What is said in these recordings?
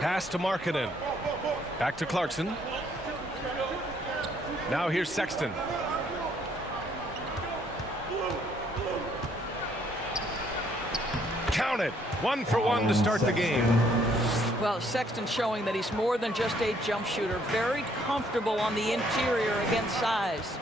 Pass to Markkanen. Back to Clarkson. Now here's Sexton. Count it. 1 for 1 to start the game. Well, Sexton showing that he's more than just a jump shooter. Very comfortable on the interior against size.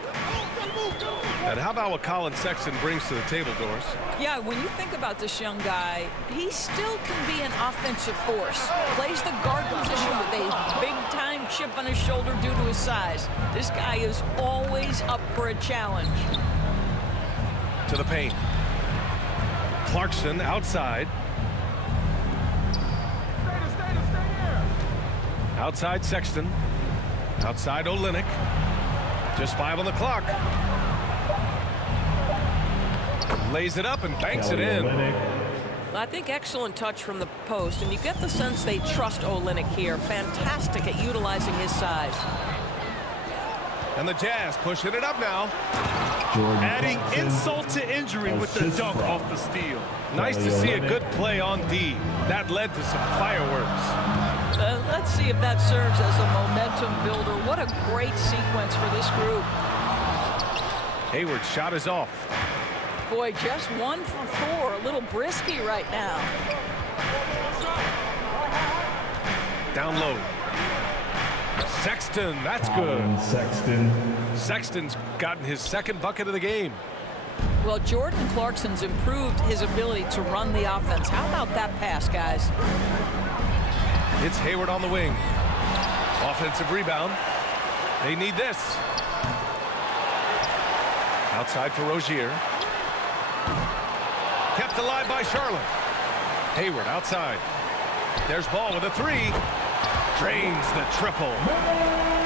And how about what Colin Sexton brings to the table, Doris? Yeah, when you think about this young guy, he still can be an offensive force. Plays the guard position with a big-time chip on his shoulder due to his size. This guy is always up for a challenge. To the paint. Clarkson outside. Outside Sexton. Outside Olynyk. Just 5 on the clock. Lays it up and banks it in. I think excellent touch from the post, and you get the sense they trust Olynyk here. Fantastic at utilizing his size. And the Jazz pushing it up now. Adding insult to injury with the dunk off the steal. Nice to see a good play on D. That led to some fireworks. Let's see if that serves as a momentum builder. What a great sequence for this group. Hayward's shot is off. Boy, just 1 for 4. A little brisky right now. Down low. Sexton, that's good. Sexton's gotten his second bucket of the game. Well, Jordan Clarkson's improved his ability to run the offense. How about that pass, guys? It's Hayward on the wing. Offensive rebound. They need this. Outside for Rozier. Kept alive by Charlotte. Hayward outside. There's Ball with a 3. Drains the triple.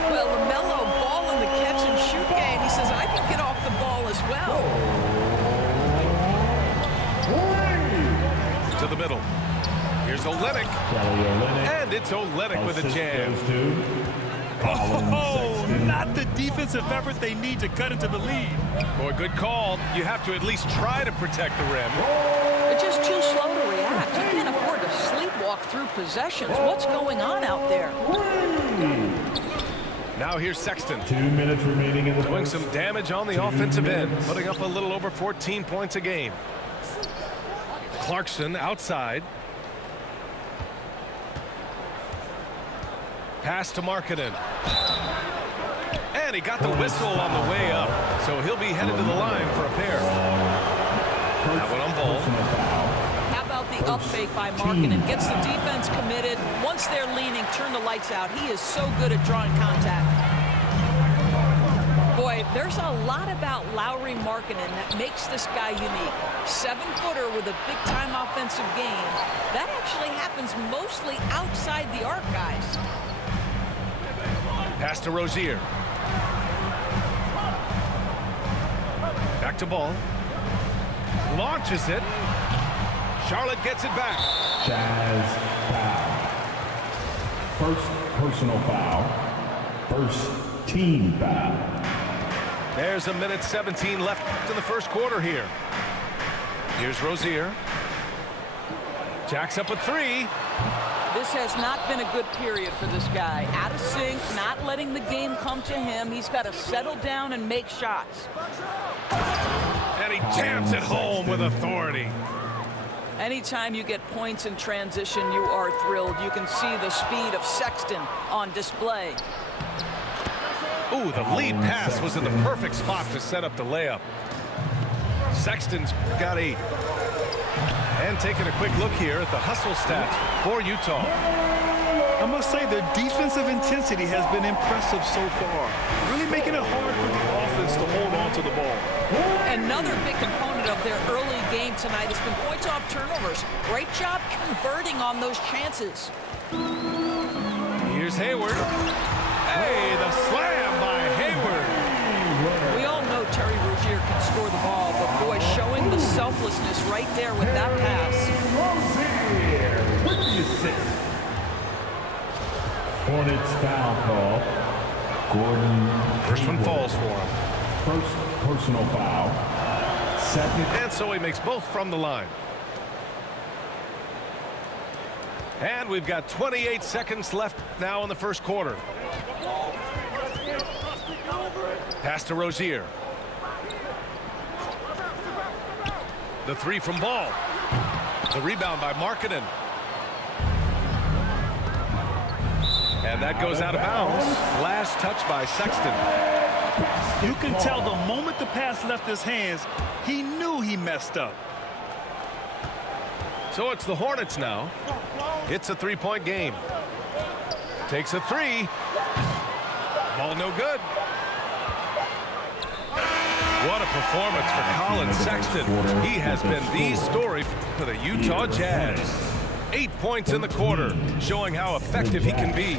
Well, LaMelo Ball in the catch and shoot game. He says, I can get off the ball as well. To the middle. Here's Olynyk. And it's Olynyk with a jam. Oh, not the defensive effort they need to cut into the lead. Boy, good call. You have to at least try to protect the rim. They're just too slow to react. You can't afford to sleepwalk through possessions. What's going on out there? Now here's Sexton. 2 minutes remaining in the doing first. some damage on the offensive end, putting up a little over 14 points a game. Clarkson outside. Pass to Markkanen. And he got the whistle on the way up, so he'll be headed to the line for a pair. That one on Ball. How about the up fake by Markkanen? Gets the defense committed. Once they're leaning, turn the lights out. He is so good at drawing contact. Boy, there's a lot about Lauri Markkanen that makes this guy unique. 7-footer with a big-time offensive game. That actually happens mostly outside the arc, guys. Pass to Rozier. Back to Ball. Launches it. Charlotte gets it back. Jazz foul. First personal foul. First team foul. There's a minute 17 left in the first quarter here. Here's Rozier. Jacks up a 3. This has not been a good period for this guy. Out of sync, not letting the game come to him. He's got to settle down and make shots. And he jams it home with authority. Anytime you get points in transition, you are thrilled. You can see the speed of Sexton on display. Ooh, the lead pass was in the perfect spot to set up the layup. Sexton's got 8. And taking a quick look here at the hustle stats for Utah. I must say their defensive intensity has been impressive so far. Really making it hard for the offense to hold on to the ball. Another big component of their early game tonight has been points off turnovers. Great job converting on those chances. Here's Hayward. Hey, the slam by Hayward. We all know Terry Rozier can score the ball, but boy, showing the selflessness right there with that pass. Hornets foul call. Gordon. First one falls for him. First personal foul. Second. And so he makes both from the line. And we've got 28 seconds left now in the first quarter. Pass to Rozier. The three from Ball. The rebound by Markkanen. And that goes out of bounds. Last touch by Sexton. You can tell the moment the pass left his hands, he knew he messed up. So it's the Hornets now. It's a three-point game. Takes a three. Ball no good. What a performance for Colin Sexton. He has been the story for the Utah Jazz. 8 points in the quarter, showing how effective he can be.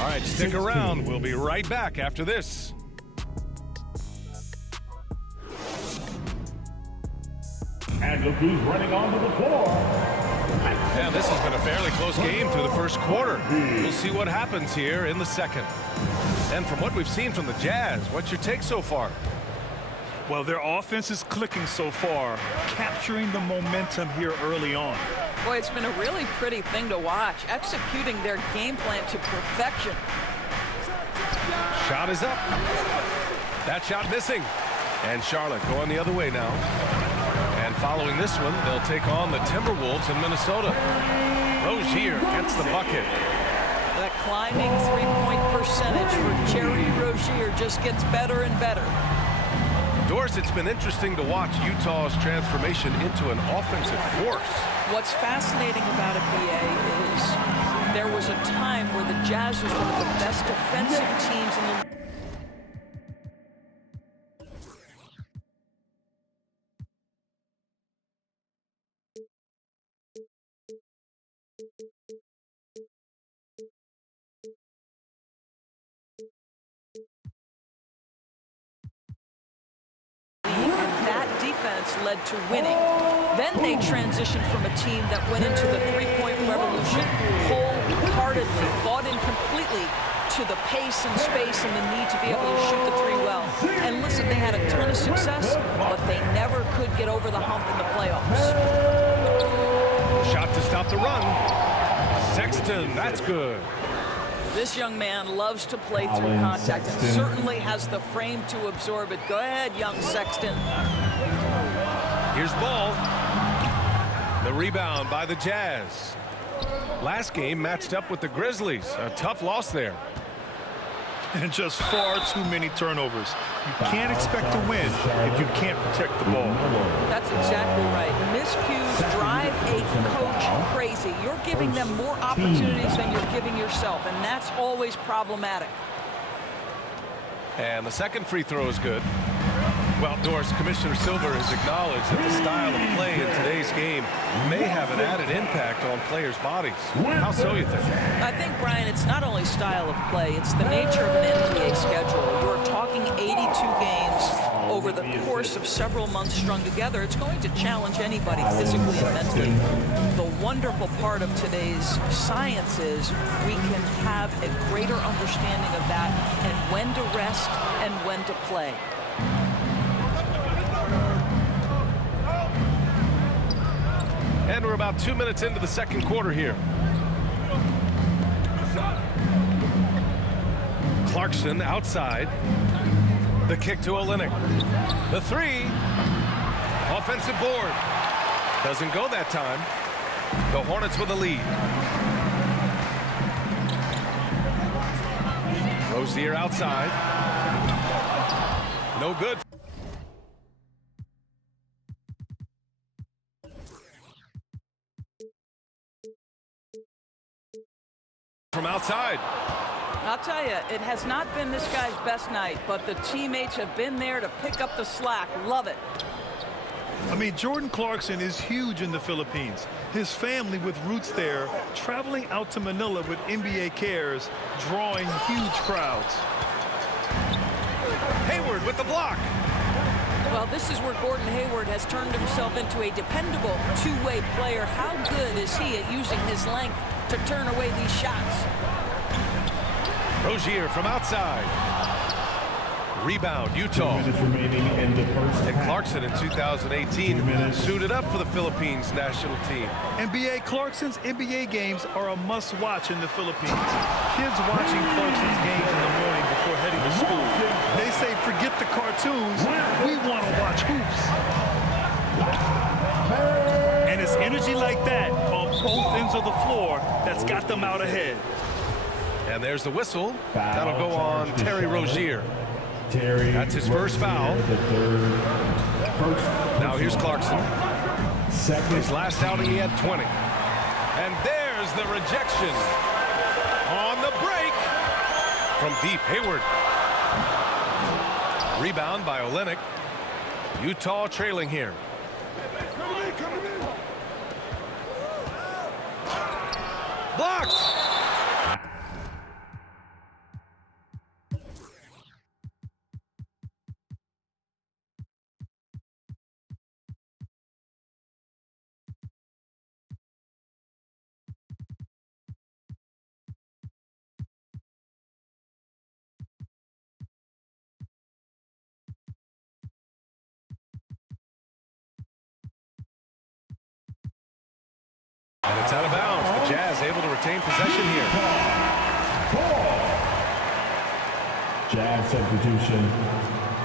All right, stick around. We'll be right back after this. And look who's running onto the floor. And this has been a fairly close game through the first quarter. We'll see what happens here in the second. And from what we've seen from the Jazz, what's your take so far? Well, their offense is clicking so far, capturing the momentum here early on. Boy, it's been a really pretty thing to watch, executing their game plan to perfection. Shot is up. That shot missing. And Charlotte going the other way now. And following this one, they'll take on the Timberwolves in Minnesota. Rozier gets the bucket. That climbing three-point percentage for Jerry Rozier just gets better and better. Doris, it's been interesting to watch Utah's transformation into an offensive force. What's fascinating about it, BA, is there was a time where the Jazz was one of the best defensive teams in the led to winning. Then they transitioned from a team that went into the three-point revolution wholeheartedly, bought in completely to the pace and space and the need to be able to shoot the three well. And listen, they had a ton of success, but they never could get over the hump in the playoffs. Shot to stop the run. Sexton, that's good. This young man loves to play through contact and certainly has the frame to absorb it. Go ahead, young Sexton. Here's Ball. The rebound by the Jazz. Last game matched up with the Grizzlies. A tough loss there. And just far too many turnovers. You can't expect to win if you can't protect the ball. That's exactly right. Miscues drive a coach crazy. You're giving them more opportunities than you're giving yourself, and that's always problematic. And the second free throw is good. Well, Doris, Commissioner Silver has acknowledged that the style of play in today's game may have an added impact on players' bodies. How so, you think? I think, Brian, it's not only style of play, it's the nature of an NBA schedule. You're talking 82 games over the course of several months strung together. It's going to challenge anybody physically and mentally. The wonderful part of today's science is we can have a greater understanding of that and when to rest and when to play. And we're about 2 minutes into the second quarter here. Clarkson outside. The kick to Olynyk. The three. Offensive board. Doesn't go that time. The Hornets with the lead. Rozier outside. No good. From outside. I'll tell you, it has not been this guy's best night, but the teammates have been there to pick up the slack. Love it. I mean, Jordan Clarkson is huge in the Philippines. His family with roots there, traveling out to Manila with NBA cares, drawing huge crowds. Hayward with the block. Well, this is where Gordon Hayward has turned himself into a dependable two-way player. How good is he at using his length to turn away these shots? Rozier from outside. Rebound, Utah. 2 minutes remaining in the first And half. Clarkson in 2018 suited up for the Philippines national team. NBA Clarkson's NBA games are a must-watch in the Philippines. Kids watching Clarkson's games in the morning before heading to school. They say, forget the cartoons, we want to watch hoops. And it's energy like that on both ends of the floor that's got them out ahead. And there's the whistle. That'll go on Terry Rozier. That's his first foul. Now here's Clarkson. His last outing he had 20. And there's the rejection. On the break from deep, Hayward. Rebound by Olenek. Utah trailing here. Blocked. And it's out of bounds. The Jazz able to retain possession here. Jazz substitution,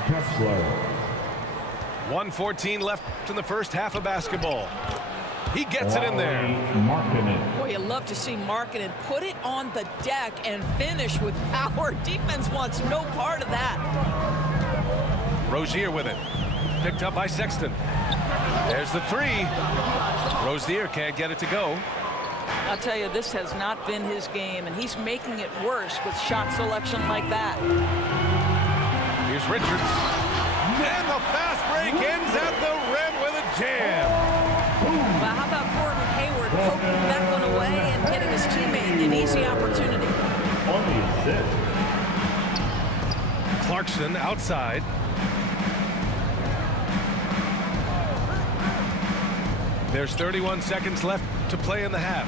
Kessler. 1:14 left in the first half of basketball. He gets it in there. Markkanen. Boy, you love to see Markkanen put it on the deck and finish with power. Defense wants no part of that. Rozier with it. Picked up by Sexton. There's the three. Rozier can't get it to go. I'll tell you, this has not been his game, and he's making it worse with shot selection like that. Here's Richards. And the fast break ends at the rim with a jam. But how about Gordon Hayward poking that one away and getting his teammate an easy opportunity? On the assist. Clarkson outside. There's 31 seconds left to play in the half.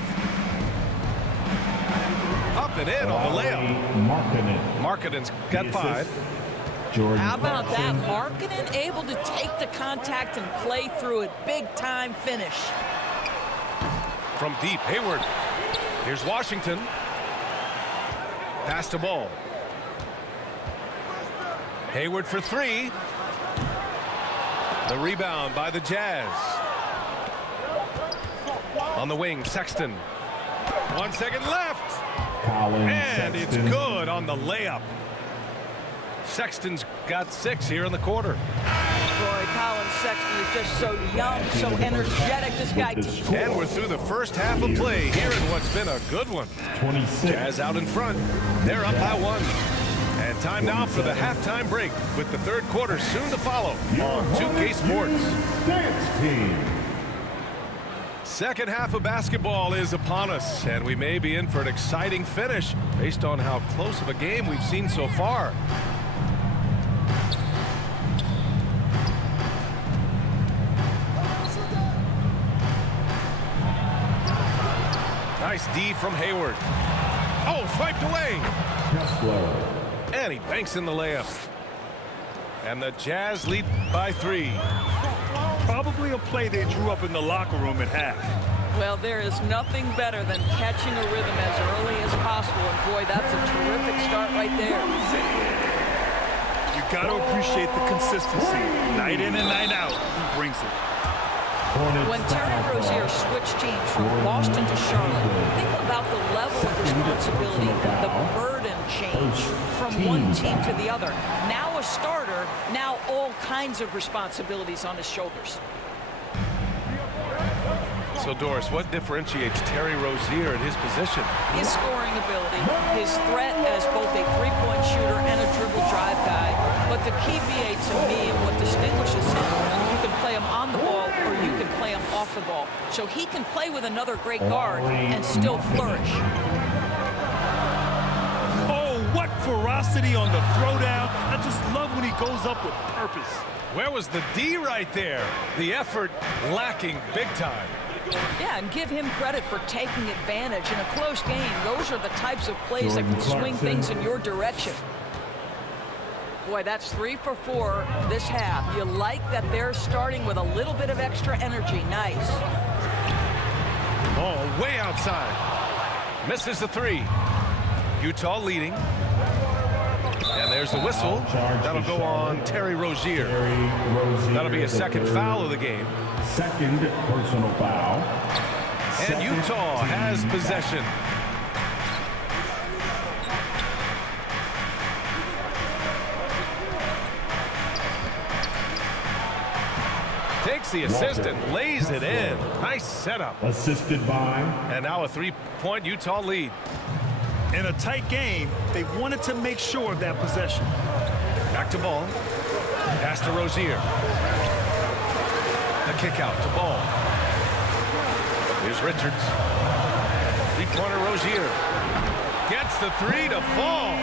Up and in on the layup. Markkanen. Markkanen's got 5. Jordan How about that? Clarkson. Markkanen able to take the contact and play through it. Big time finish. From deep, Hayward. Here's Washington. Pass to ball. Hayward for 3. The rebound by the Jazz. On the wing, Sexton. 1 second left. Collins, And it's Sexton. good on the layup. Sexton's got 6 here in the quarter. Boy, Colin Sexton is just so young, so energetic. This guy. And we're through the first half of play here in what's been a good one. 26. Jazz out in front. They're up by 1. And time now for the halftime break with the third quarter soon to follow on 2K Sports. Dance team. Second half of basketball is upon us, and we may be in for an exciting finish based on how close of a game we've seen so far. Nice D from Hayward. Oh, swiped away. Kessler. And he banks in the layup. And the Jazz lead by 3. Probably a play they drew up in the locker room at half. Well, there is nothing better than catching a rhythm as early as possible. And boy, that's a terrific start right there. You got to appreciate the consistency. Night in and night out, he brings it. When Terry Rozier switched teams from Boston to Charlotte, think about the level of responsibility, the burden change from one team to the other. Now a starter, now all kinds of responsibilities on his shoulders. So, Doris, what differentiates Terry Rozier in his position? His scoring ability, his threat as both a three-point shooter and a dribble drive guy. But the key VA to me and what distinguishes him, you can play him on the ball or you can play him off the ball. So he can play with another great guard and still flourish. Oh, what ferocity on the throwdown. I just love when he goes up with purpose. Where was the D right there? The effort lacking big time. Yeah, and give him credit for taking advantage in a close game. Those are the types of plays that can swing things in your direction. Boy, that's 3 for 4 this half. You like that they're starting with a little bit of extra energy. Nice. Ball way outside. Misses the 3. Utah leading. And there's the whistle. That'll go on Terry Rozier. That'll be a second foul of the game. Second personal foul. And Utah has possession. Takes the assist and lays it in. Nice setup. Assisted by. And now a 3-point Utah lead. In a tight game, they wanted to make sure of that possession. Back to Ball. Pass to Rozier. The kick out to Ball. Here's Richards. 3-pointer Rozier. Gets the 3 to fall.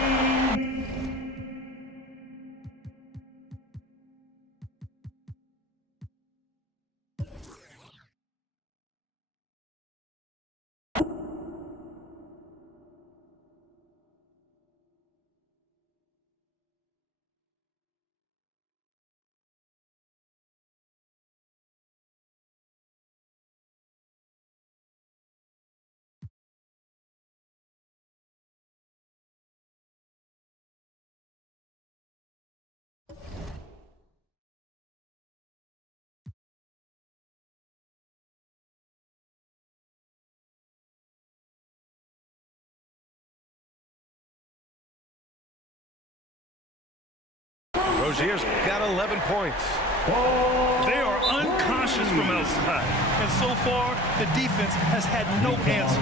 Rozier's got 11 points. They are unconscious from outside. And so far, the defense has had no answer.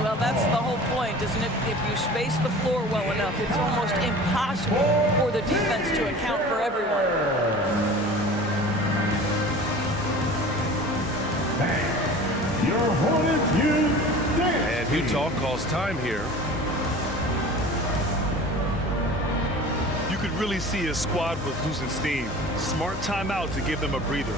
Well, that's the whole point, isn't it? If you space the floor well enough, it's almost impossible for the defense to account for everyone. Your Hornets use this. And Utah calls time here. You could really see his squad was losing steam. Smart timeout to give them a breather.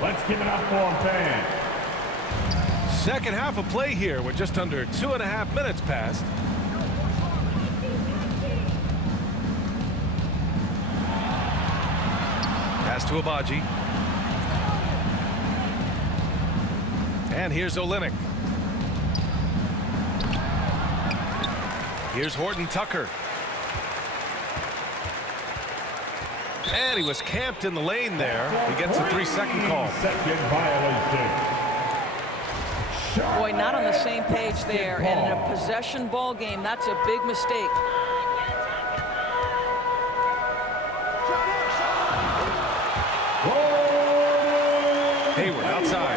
Let's give it up for him, fans. Second half of play here with just under 2.5 minutes passed. Pass to Abaji. And here's Olynyk. Here's Horton Tucker. And he was camped in the lane there. He gets a 3-second call. Second violation. Boy, not on the same page there. And in a possession ball game, that's a big mistake. Hayward outside.